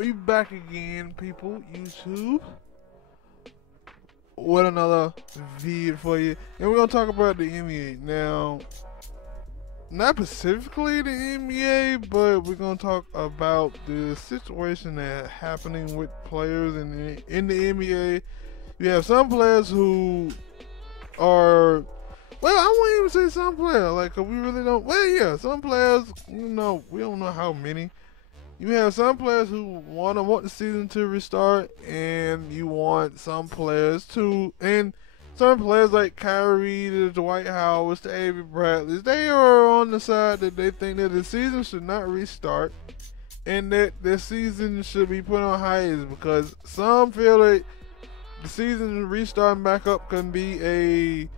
We back again, people. YouTube with another vid for you, and we're gonna talk about the NBA now. Not specifically the NBA, but we're gonna talk about the situation that's happening with players in the NBA. You have some players who are, well, I won't even say some players, like, 'cause we really don't. Well, yeah, some players, we don't know how many. You have some players who want the season to restart, and you want some players to, and some players like Kyrie, the Dwight Howards, the Avery Bradleys, they are on the side that they think that the season should not restart, and that the season should be put on hiatus because some feel that the season restarting back up can be a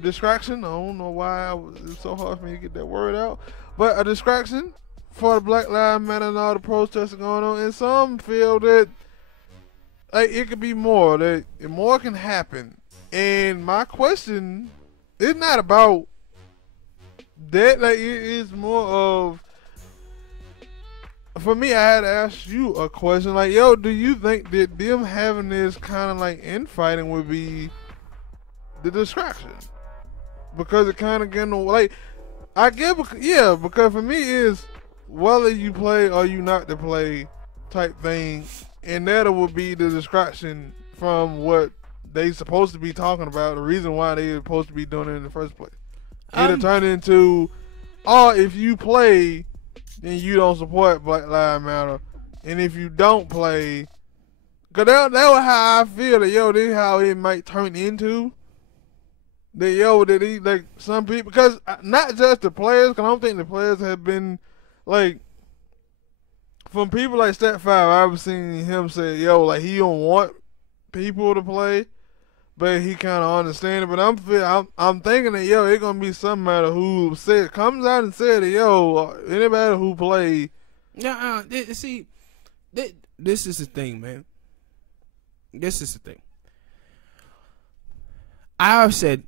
distraction. I don't know why it's so hard for me to get that word out. But a distraction for the Black Lives Matter and all the protests going on. And some feel that it could be more, that more can happen. And my question is not about that. Like, it is more of, for me, I had to ask you a question. Like, yo, do you think that them having this kind of like infighting would be the distraction? Because it kind of getting, like, I get, yeah, because for me is whether you play or you not to play type thing, and that would be the distraction from what they supposed to be talking about, the reason why they supposed to be doing it in the first place. It'll turn into, oh, if you play, then you don't support Black Lives Matter, and if you don't play, cause that was how I feel that, yo, this is how it might turn into. That like some people, because not just the players, because I don't think the players have been, like, from people like Stat 5, I've seen him say, yo, like, he don't want people to play, but he kind of understand it. But I'm thinking that, yo, it's going to be somebody who comes out and said that, yo, anybody who play. Yeah, see, this is the thing, man. This is the thing. I've said,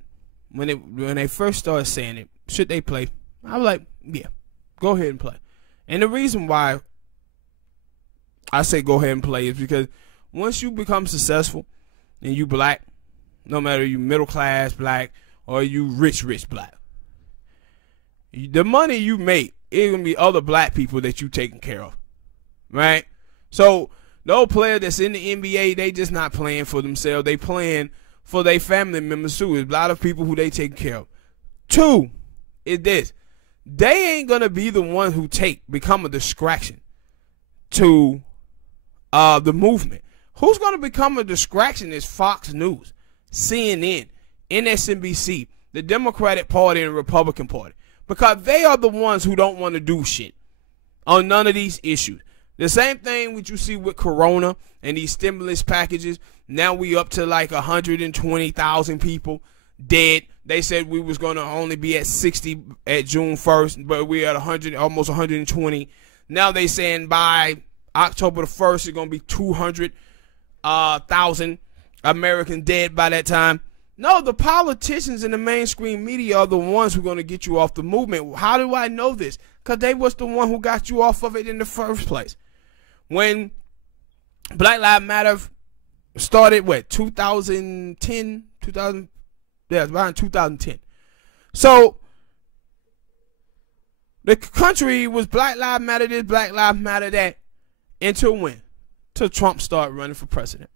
when they first started saying it, should they play? I was like, yeah, go ahead and play. And the reason why I say go ahead and play is because once you become successful and you black, no matter you middle class black or you rich black, the money you make is gonna be other black people that you taking care of, right? So no player that's in the NBA, they just not playing for themselves. They playing for their family members too. There's a lot of people who they take care of. Two is this: they ain't gonna be the one who become a distraction to the movement. Who's gonna become a distraction is Fox News, CNN, MSNBC, the Democratic Party and the Republican Party, because they are the ones who don't want to do shit on none of these issues. The same thing what you see with Corona and these stimulus packages. Now we up to like 120,000 people dead. They said we was going to only be at 60 at June 1st, but we're at 100, almost 120. Now they saying by October the 1st, it's going to be 200,000 Americans dead by that time. No, the politicians and the mainstream media are the ones who are going to get you off the movement. How do I know this? Because they was the one who got you off of it in the first place. When Black Lives Matter started, 2010, 2000, yeah, around 2010. So the country was Black Lives Matter this, Black Lives Matter that, until when? Till Trump started running for president.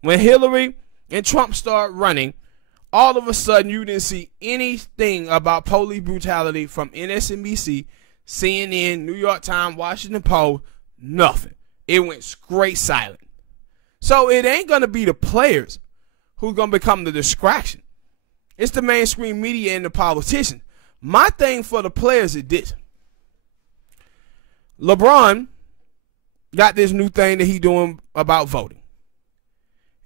When Hillary and Trump started running, all of a sudden you didn't see anything about police brutality from MSNBC, CNN, New York Times, Washington Post, nothing. It went straight silent. So it ain't going to be the players who's going to become the distraction. It's the mainstream media and the politicians. My thing for the players is this. LeBron got this new thing that he doing about voting.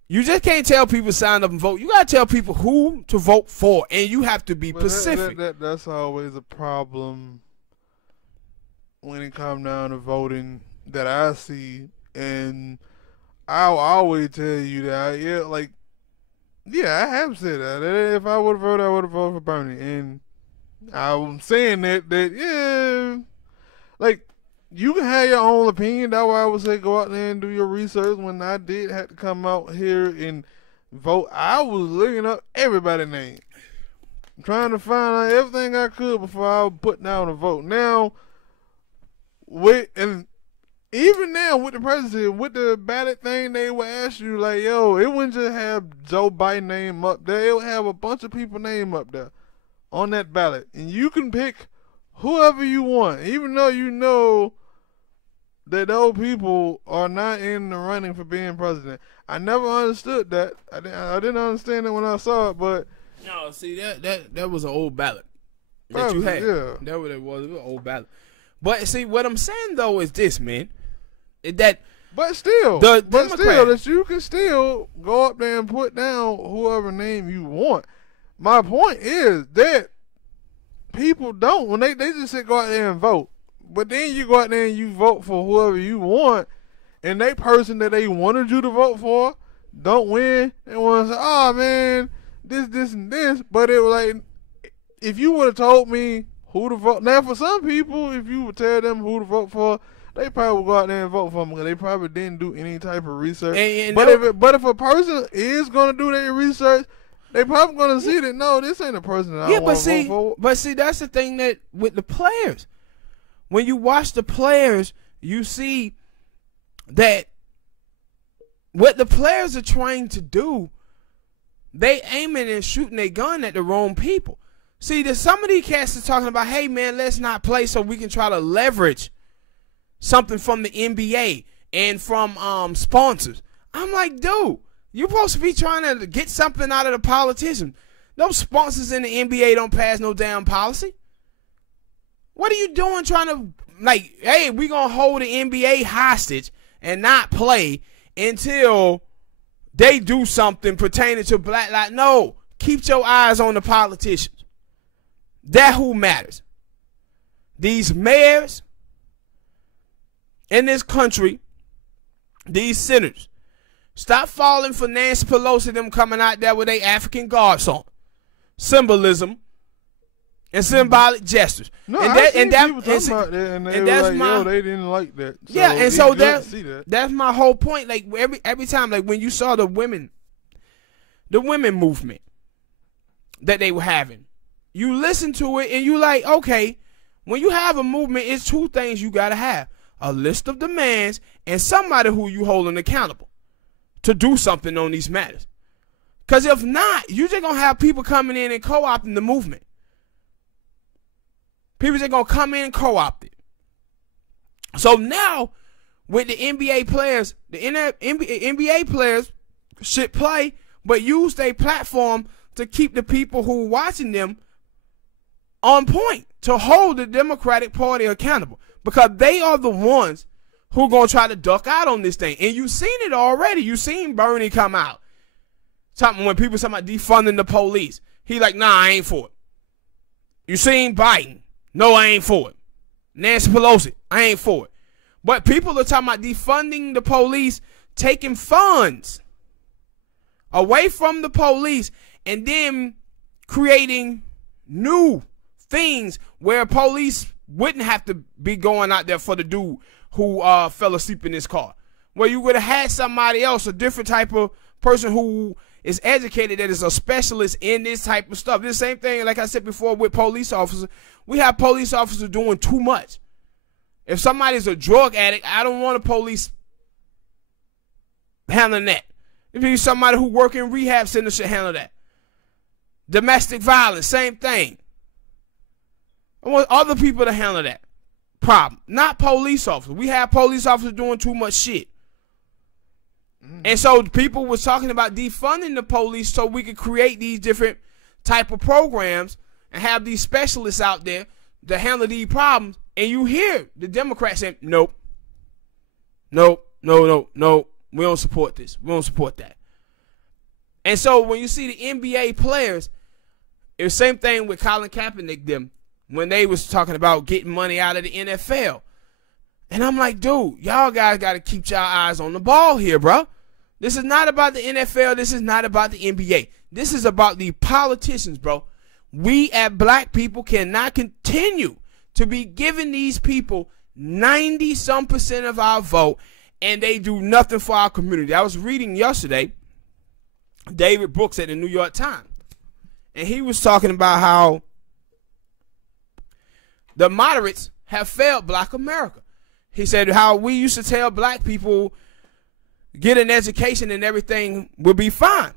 You just can't tell people sign up and vote. You got to tell people who to vote for, and you have to be specific. That's always a problem when it comes down to voting that I see, and I'll always tell you that, I have said that if I would have voted, I would have voted for Bernie, and I'm saying that like, you can have your own opinion. That's why I would say go out there and do your research. When I did have to come out here and vote, I was looking up everybody's name, trying to find out everything I could before I would put down a vote. Now, even now with the president, with the ballot thing, they would ask you like, yo, it wouldn't just have Joe Biden name up there. It would have a bunch of people name up there on that ballot. And you can pick whoever you want, even though you know that those people are not in the running for being president. I never understood that. I didn't understand it when I saw it, but... No, see, that was an old ballot that you had. Yeah. That what it was. It was an old ballot. But see, what I'm saying though is this, man. That you can still go up there and put down whoever name you want. My point is that people don't, when they just say go out there and vote, but then you go out there and you vote for whoever you want, and that person that they wanted you to vote for don't win, they want to say, oh man, this and this. But it was like, if you would have told me who to vote, now for some people, if you would tell them who to vote for, they probably would go out there and vote for them because they probably didn't do any type of research. But if a person is going to do their research, they probably going to see that, no, this ain't a person that I want to vote for. But see, that's the thing that with the players. When you watch the players, you see that what the players are trying to do, they aiming and shooting their gun at the wrong people. See, some of these cats are talking about, hey, man, let's not play so we can try to leverage something from the NBA and from sponsors. I'm like, dude, you're supposed to be trying to get something out of the politicians. Those sponsors in the NBA don't pass no damn policy. What are you doing trying to, like, hey, we going to hold the NBA hostage and not play until they do something pertaining to Black Lives? No, keep your eyes on the politicians. That who matters. These mayors in this country, these senators, stop falling for Nancy Pelosi, them coming out there with their African garb on. Symbolism and symbolic gestures. No, that's they didn't like that. So yeah, and so that's my whole point. Like every time, like when you saw the women movement that they were having, you listen to it and you like, okay, when you have a movement, it's two things you gotta have: a list of demands and somebody who you holding accountable to do something on these matters. Because if not, you're just gonna have people coming in and co-opting the movement. People just gonna come in and co-opt it. So now, with the NBA players, the NBA players should play, but use their platform to keep the people who are watching them on point, to hold the Democratic Party accountable, because they are the ones who are going to try to duck out on this thing. And you've seen it already. You've seen Bernie come out. When people talking about defunding the police, he like, nah, I ain't for it. You seen Biden? No, I ain't for it. Nancy Pelosi, I ain't for it. But people are talking about defunding the police, taking funds away from the police, and then creating new things where police wouldn't have to be going out there for the dude who fell asleep in his car. Where you would have had somebody else, a different type of person who is educated, that is a specialist in this type of stuff. This same thing, like I said before, with police officers. We have police officers doing too much. If somebody's a drug addict, I don't want a police handling that. If it's somebody who work in rehab centers should handle that. Domestic violence, same thing. I want other people to handle that problem, not police officers. We have police officers doing too much shit. And so people was talking about defunding the police so we could create these different type of programs and have these specialists out there to handle these problems. And you hear the Democrats saying, nope, nope, no, we don't support this. We don't support that. And so when you see the NBA players, it's the same thing with Colin Kaepernick, them, when they was talking about getting money out of the NFL. And I'm like, dude, y'all guys got to keep y'all eyes on the ball here, bro. This is not about the NFL. This is not about the NBA. This is about the politicians, bro. We as black people cannot continue to be giving these people 90-some% of our vote, and they do nothing for our community. I was reading yesterday David Brooks at the New York Times, and he was talking about how the moderates have failed black America. He said how we used to tell black people get an education and everything will be fine.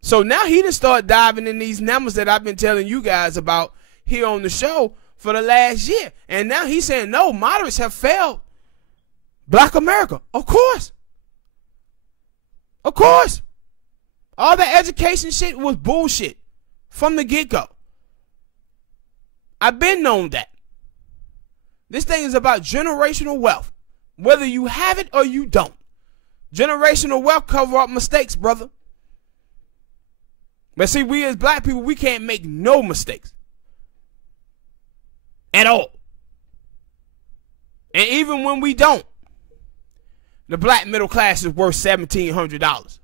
So now he done start diving in these numbers that I've been telling you guys about here on the show for the last year. And now he's saying, no, moderates have failed black America. Of course. Of course. All that education shit was bullshit from the get-go. I've been known that. This thing is about generational wealth. Whether you have it or you don't. Generational wealth cover up mistakes, brother. But see, we as black people, we can't make no mistakes. At all. And even when we don't, the black middle class is worth $1,700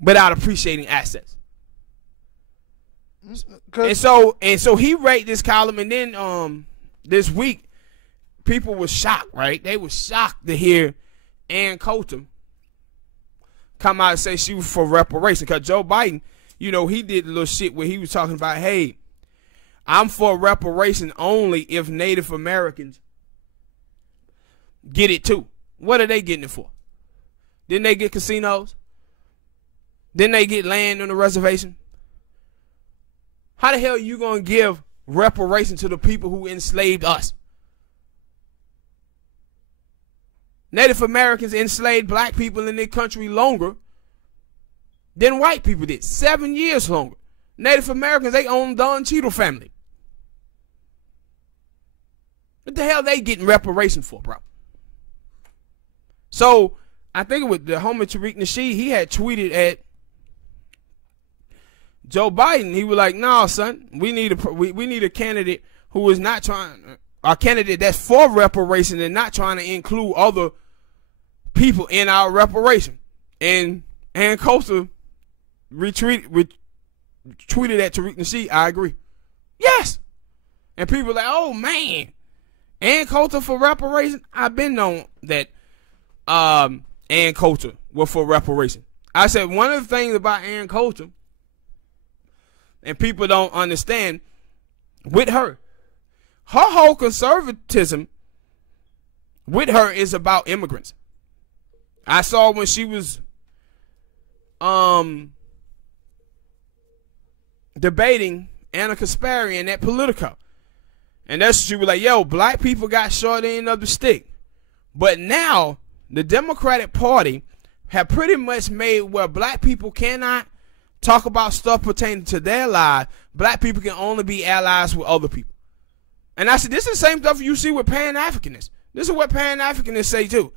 without appreciating assets. And so he wrote this column, and then this week people were shocked, right? They were shocked to hear Ann Coulter come out and say she was for reparation. Because Joe Biden, you know, he did a little shit where he was talking about, hey, I'm for reparation only if Native Americans get it too. What are they getting it for? Didn't they get casinos? Didn't they get land on the reservation? How the hell are you going to give reparation to the people who enslaved us? Native Americans enslaved black people in their country longer than white people did. 7 years longer. Native Americans, they own Don Cheadle family. What the hell they getting reparation for, bro? So, I think it was the homie Tariq Nasheed, he had tweeted at Joe Biden. He was like, "No, son, we need a candidate who is not trying, a candidate that's for reparation and not trying to include other people in our reparation." And Coulter tweeted at Tariq Nasheed, "I agree." Yes. And people are like, "Oh man, Ann Coulter for reparation." I've been known that Ann Coulter was for reparation. I said one of the things about Ann Coulter, and people don't understand, with her whole conservatism with her is about immigrants. I saw when she was debating Anna Kasparian at Politico, and that's she was like, yo, black people got short end of the stick. But now the Democratic Party have pretty much made where black people cannot talk about stuff pertaining to their lives. Black people can only be allies with other people. And I said, this is the same stuff you see with Pan-Africanists. This is what Pan-Africanists say too.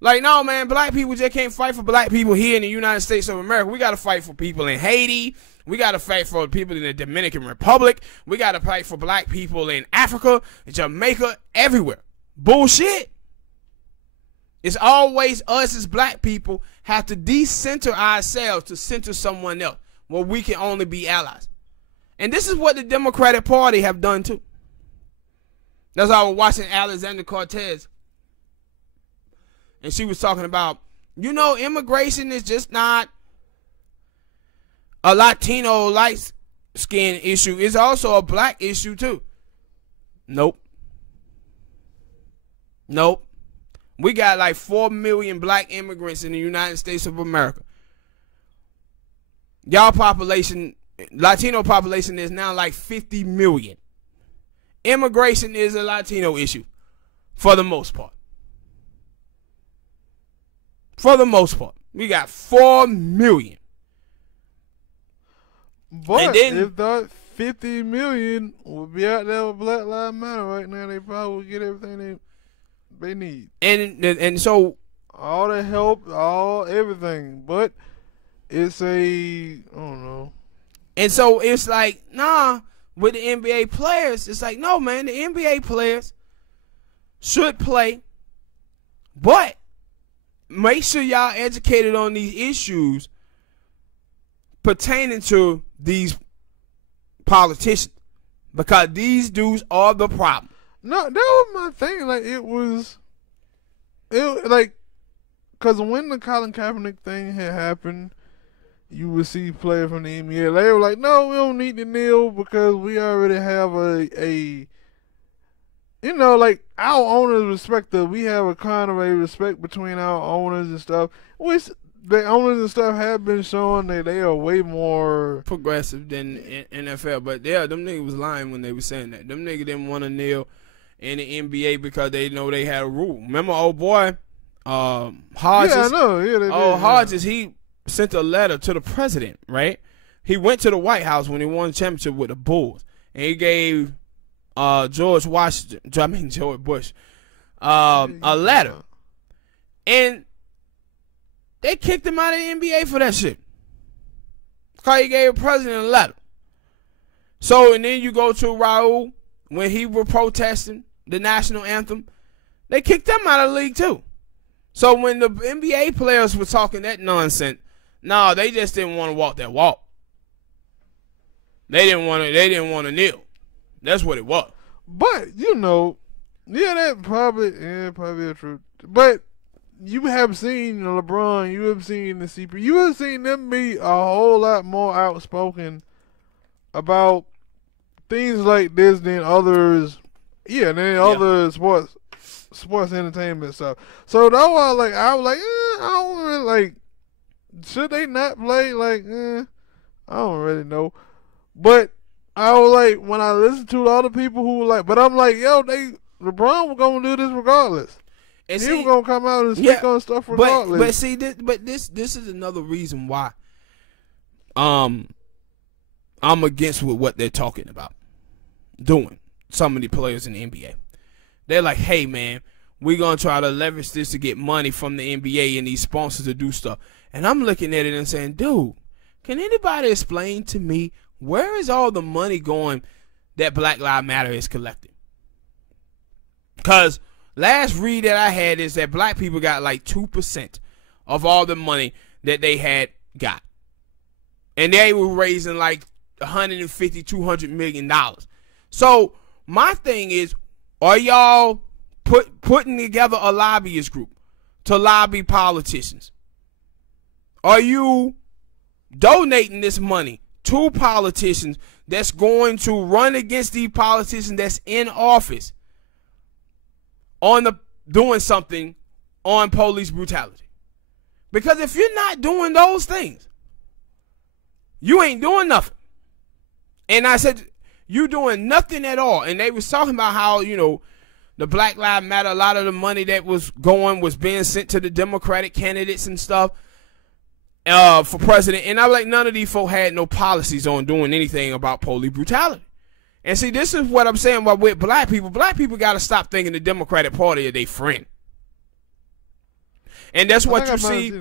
Like, no, man, black people just can't fight for black people here in the United States of America. We got to fight for people in Haiti. We got to fight for people in the Dominican Republic. We got to fight for black people in Africa, Jamaica, everywhere. Bullshit. It's always us as black people have to decenter ourselves to center someone else where we can only be allies. And this is what the Democratic Party have done too. That's why I was watching Alexander Cortez. And she was talking about, you know, immigration is just not a Latino light skin issue. It's also a black issue too. Nope. Nope. We got like 4 million black immigrants in the United States of America. Y'all population, Latino population is now like 50 million. Immigration is a Latino issue for the most part. For the most part. We got 4 million. But and then, if that 50 million would be out there with Black Lives Matter right now, they probably would get everything they need. And so all the help, everything. But it's I don't know. And so it's like, nah, with the NBA players, it's like, no, man, the NBA players should play, but make sure y'all educated on these issues pertaining to these politicians, because these dudes are the problem. No, that was my thing. Like like, cause when the Colin Kaepernick thing had happened, you would see players from the NBA. They were like, "No, we don't need to kneel because we already have a you know, like our owners respect us. We have a kind of a respect between our owners and stuff, which the owners and stuff have been showing that they are way more progressive than NFL. But yeah, them niggas was lying when they were saying that. Them niggas didn't want to kneel in the NBA because they know they had a rule. Remember, old boy, Hodges? Yeah, I know. Yeah, they did. Hodges, he sent a letter to the president, right? He went to the White House when he won the championship with the Bulls, and he gave George Bush a letter, and they kicked him out of the NBA for that shit. Because he gave the president a letter. So, and then you go to Raul, when he was protesting the national anthem, they kicked him out of the league too. So when the NBA players were talking that nonsense, no, they just didn't want to walk that walk. They didn't want to kneel. That's what it was. But, you know, yeah, that probably the truth. But you have seen LeBron, you have seen the CP, you have seen them be a whole lot more outspoken about things like this than others. Yeah, than other sports entertainment stuff. So that was like, I was like, I don't really like. Should they not play? Like, I don't really know. But I was like, when I listened to other people who were like, but I'm like, yo, LeBron was gonna do this regardless. And he was gonna come out and speak on stuff regardless. But see, this is another reason why I'm against with what they're talking about doing. Some of the players in the NBA, they're like, hey man, we're gonna try to leverage this to get money from the NBA and these sponsors to do stuff. And I'm looking at it and saying, dude, can anybody explain to me where is all the money going that Black Lives Matter is collecting? Because last read that I had is that black people got like 2% of all the money that they had got. And they were raising like $150, $200 million. So my thing is, are y'all putting together a lobbyist group to lobby politicians? Are you donating this money to politicians that's going to run against these politicians that's in office on doing something on police brutality? Because if you're not doing those things, you ain't doing nothing. And I said, you doing nothing at all. And they was talking about how, you know, the Black Lives Matter, a lot of the money that was being sent to the Democratic candidates and stuff for president. And I was like, none of these folk had no policies on doing anything about police brutality. And see, this is what I'm saying about with black people. Black people got to stop thinking the Democratic Party is their friend. And that's what you see.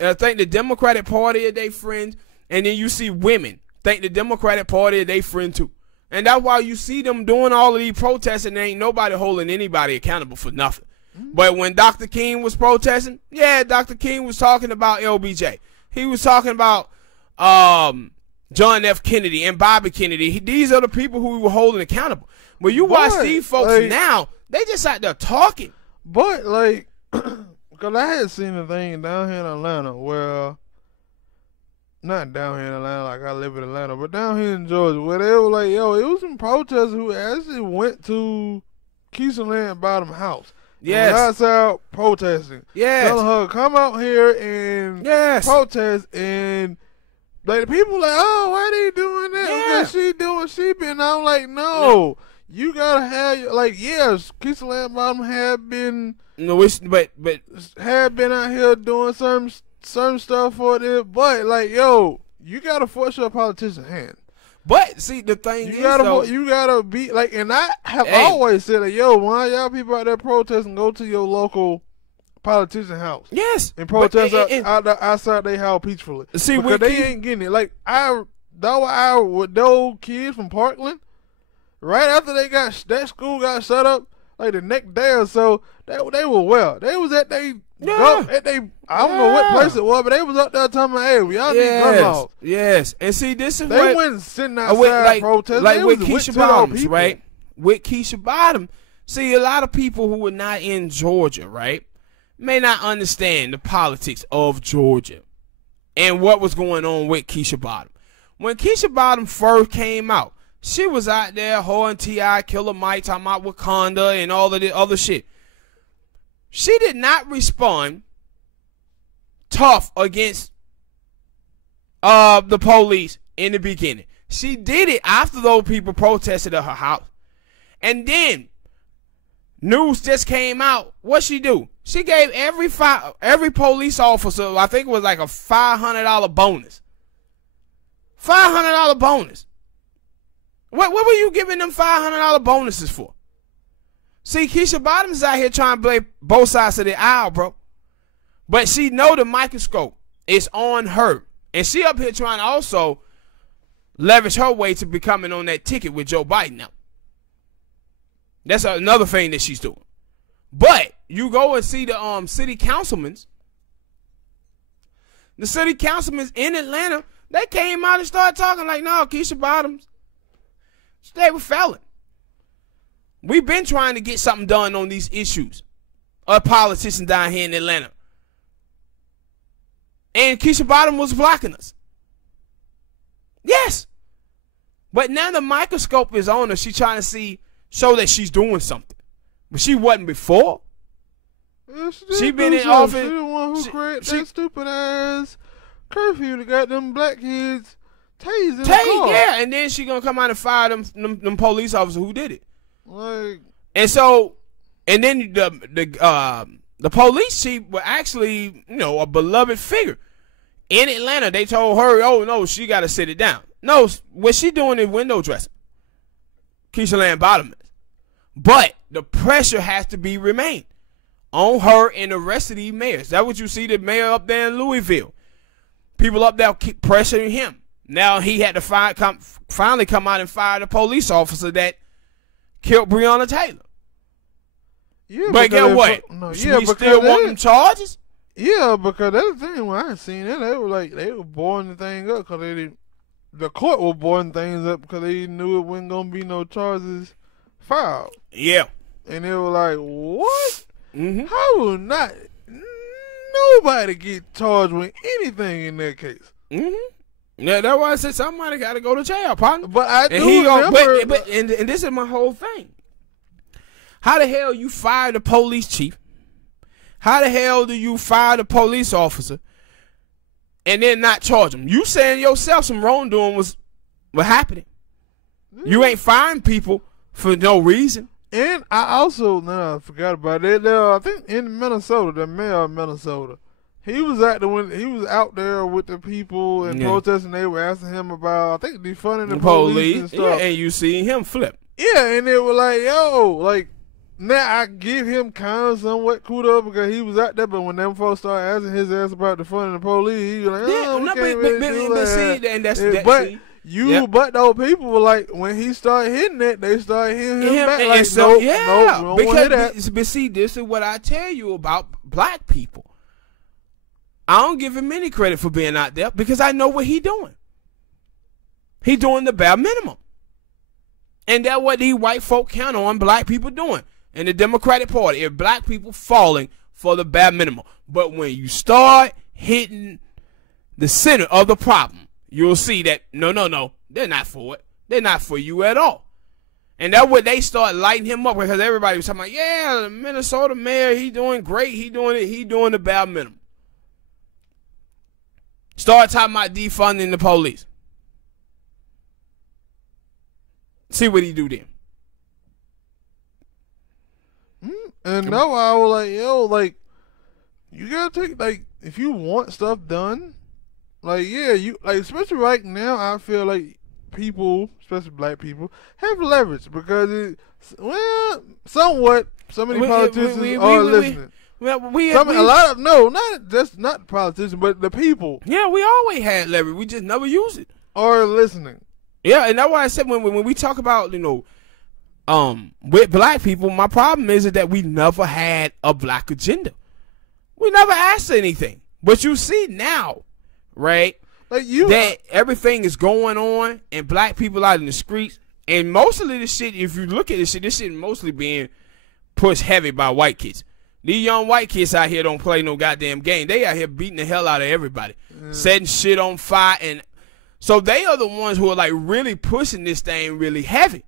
I think the Democratic Party is their friends. And then you see women think the Democratic Party is their friend too. And that's why you see them doing all of these protests and there ain't nobody holding anybody accountable for nothing. Mm-hmm. But when Dr. King was protesting, yeah, Dr. King was talking about LBJ. He was talking about John F. Kennedy and Bobby Kennedy. These are the people who we were holding accountable. When you watch these folks like, now, they just out there talking. But, like, because I had seen a thing down here in Atlanta where, not down here in Atlanta like I live in Atlanta, but down here in Georgia, where they were like, yo, it was some protesters who actually went to Keisha Lance Bottom's house. Yes. Outside protesting. Yes. Telling her, come out here and protest. And like the people like, oh, why they doing that? Yeah. Okay, she been. I'm like, no. You gotta have, like, yes, Keisha Lance Bottom had been. No, but had been out here doing some stuff for this, but like, yo, you gotta force your politician's hand. But see, the thing you gotta be like, and I have always said that, yo, why y'all people out there protesting? Go to your local politician house. Yes, and protest outside their house peacefully. See, because they ain't getting it. Like with those kids from Parkland, right after that school got shut up, like the next day or so, they were well. They was at I don't know what place it was, but they was up there talking about, hey, y'all need gun laws. Yes, and see, this is they wasn't sitting outside protesting. Like with Keisha Bottoms, right? With Keisha Bottom, See, a lot of people who are not in Georgia, right, may not understand the politics of Georgia and what was going on with Keisha Bottom. When Keisha Bottom first came out, she was out there, her and T.I., Killer Mike, talking about Wakanda and all of the other shit. She did not respond tough against the police in the beginning. She did it after those people protested at her house. And then news just came out. What she do? She gave every police officer, I think it was like a $500 bonus. $500 bonus. What were you giving them $500 bonuses for? See, Keisha Bottom is out here trying to play both sides of the aisle, bro. But she know the microscope is on her. And she up here trying to also leverage her way to becoming on that ticket with Joe Biden now. That's another thing that she's doing. But you go and see the city councilmen. The city councilmen in Atlanta, they came out and started talking like, no, Keisha Bottoms, they were felon. We've been trying to get something done on these issues of politicians down here in Atlanta. And Keisha Bottom was blocking us. Yes. But now the microscope is on her. She's trying to show that she's doing something. But she wasn't before. Yeah, she been in office. She the one who created that stupid ass curfew that got them black kids tased in the car. Yeah, and then she gonna come out and fire them police officers who did it. Like, and then the police chief was actually, a beloved figure in Atlanta. They told her, oh no, she got to sit it down. No, what she doing is window dressing. Keisha Land Bottom is. But the pressure has to be remain on her and the rest of these mayors. That's what you see the mayor up there in Louisville. People up there keep pressuring him. Now he had to finally come out and fire the police officer that killed Breonna Taylor. Yeah, but guess what? We still want them charges? Yeah, because that's the thing. When I seen it, they were boring the thing up because the court was boring things up because they knew it wasn't gonna be no charges filed. Yeah, and they were like, "What? Mm-hmm. How will not nobody get charged with anything in that case?" Mm-hmm. Yeah, that's why I said somebody got to go to jail, partner. But I do remember. But this is my whole thing. How the hell you fire the police chief? How the hell do you fire the police officer and then not charge him? You saying yourself some wrongdoing was happening. You ain't firing people for no reason. And I also I forgot about it. I think in Minnesota, the mayor of Minnesota, he was out there with the people and protesting. They were asking him about, I think, defunding the police and stuff. Yeah, and you see him flip. Yeah, and they were like, yo, like, now I give him kind of somewhat kudos because he was out there, but when them folks started asking his ass about defunding the police, he was like, oh, we can't really do that. But those people were like, when he started hitting it, they started hitting him back. Like, so, we don't want to hear that. But see, this is what I tell you about black people. I don't give him any credit for being out there because I know what he doing. He doing the bare minimum. And that's what these white folk count on black people doing in the Democratic Party. If black people falling for the bare minimum. But when you start hitting the center of the problem, you'll see that, no, they're not for it. They're not for you at all. And that's what they start lighting him up because everybody was talking about, yeah, the Minnesota mayor, he doing great. He doing the bare minimum. Start talking about defunding the police. See what he do then. And now I was like, yo, like, you gotta take, like, if you want stuff done, like, yeah, you, like, especially right now, I feel like people, especially black people, have leverage because somewhat, so many politicians are listening. Not politicians, but the people. Yeah, we always had leverage. We just never use it. Or listening. Yeah, and that's why I said when we talk about, with black people, my problem is that we never had a black agenda. We never asked anything. But you see now, right, that everything is going on and black people out in the streets, and mostly this shit, if you look at this shit mostly being pushed heavy by white kids. These young white kids out here don't play no goddamn game. They out here beating the hell out of everybody, setting shit on fire, and so they are the ones who are like really pushing this thing really heavy.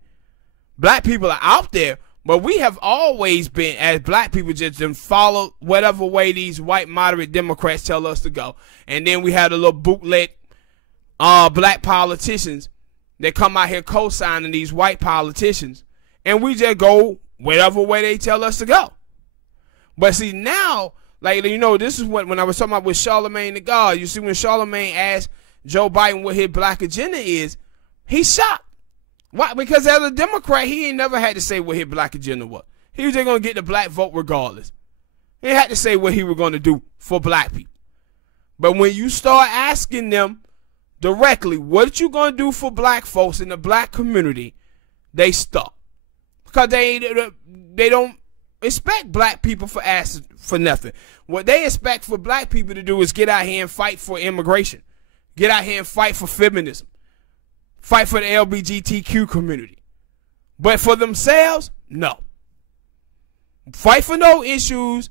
Black people are out there, but we have always been, as black people, just follow whatever way these white moderate Democrats tell us to go, and then we have the little bootleg black politicians that come out here co-signing these white politicians, and we just go whatever way they tell us to go. But see, now, like, you know, this is when I was talking about with Charlemagne the God. You see, when Charlemagne asked Joe Biden what his black agenda is, he's shocked. Why? Because as a Democrat, he ain't never had to say what his black agenda was. He was just going to get the black vote regardless. He had to say what he was going to do for black people. But when you start asking them directly, what you going to do for black folks in the black community, they stop. Because they don't expect black people for asking for nothing. What they expect for black people to do is get out here and fight for immigration. Get out here and fight for feminism. Fight for the LGBTQ community. But for themselves, no. Fight for no issues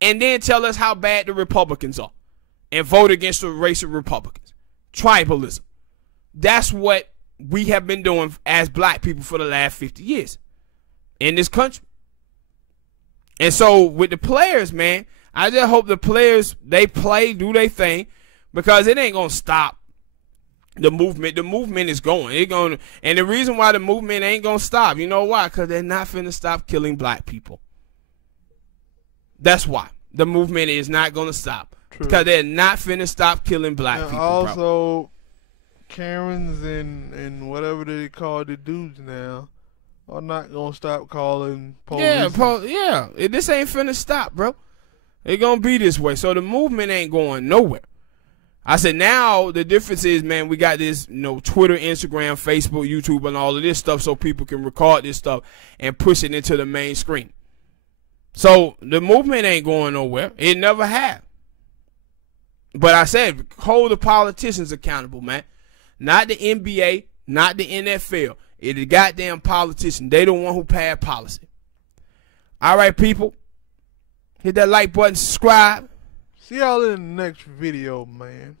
and then tell us how bad the Republicans are. And vote against the racial Republicans. Tribalism. That's what we have been doing as black people for the last 50 years in this country. And so with the players, man, I just hope the players, they play, do their thing, because it ain't going to stop the movement. The movement is going. And the reason why the movement ain't going to stop, you know why? Because they're not finna stop killing black people. That's why. The movement is not going to stop. True. Because they're not finna stop killing black people. Also, bro. Karens and whatever they call the dudes now are not going to stop calling police. Yeah, this ain't finna stop, bro. It gonna be this way. So the movement ain't going nowhere. I said now the difference is, man, we got this, you know, Twitter, Instagram, Facebook, YouTube, and all of this stuff so people can record this stuff and push it into the main screen. So the movement ain't going nowhere. It never have. But I said, hold the politicians accountable, man. Not the NBA, not the NFL. It's the goddamn politician. They the one who passed policy. All right, people. Hit that like button, subscribe. See y'all in the next video, man.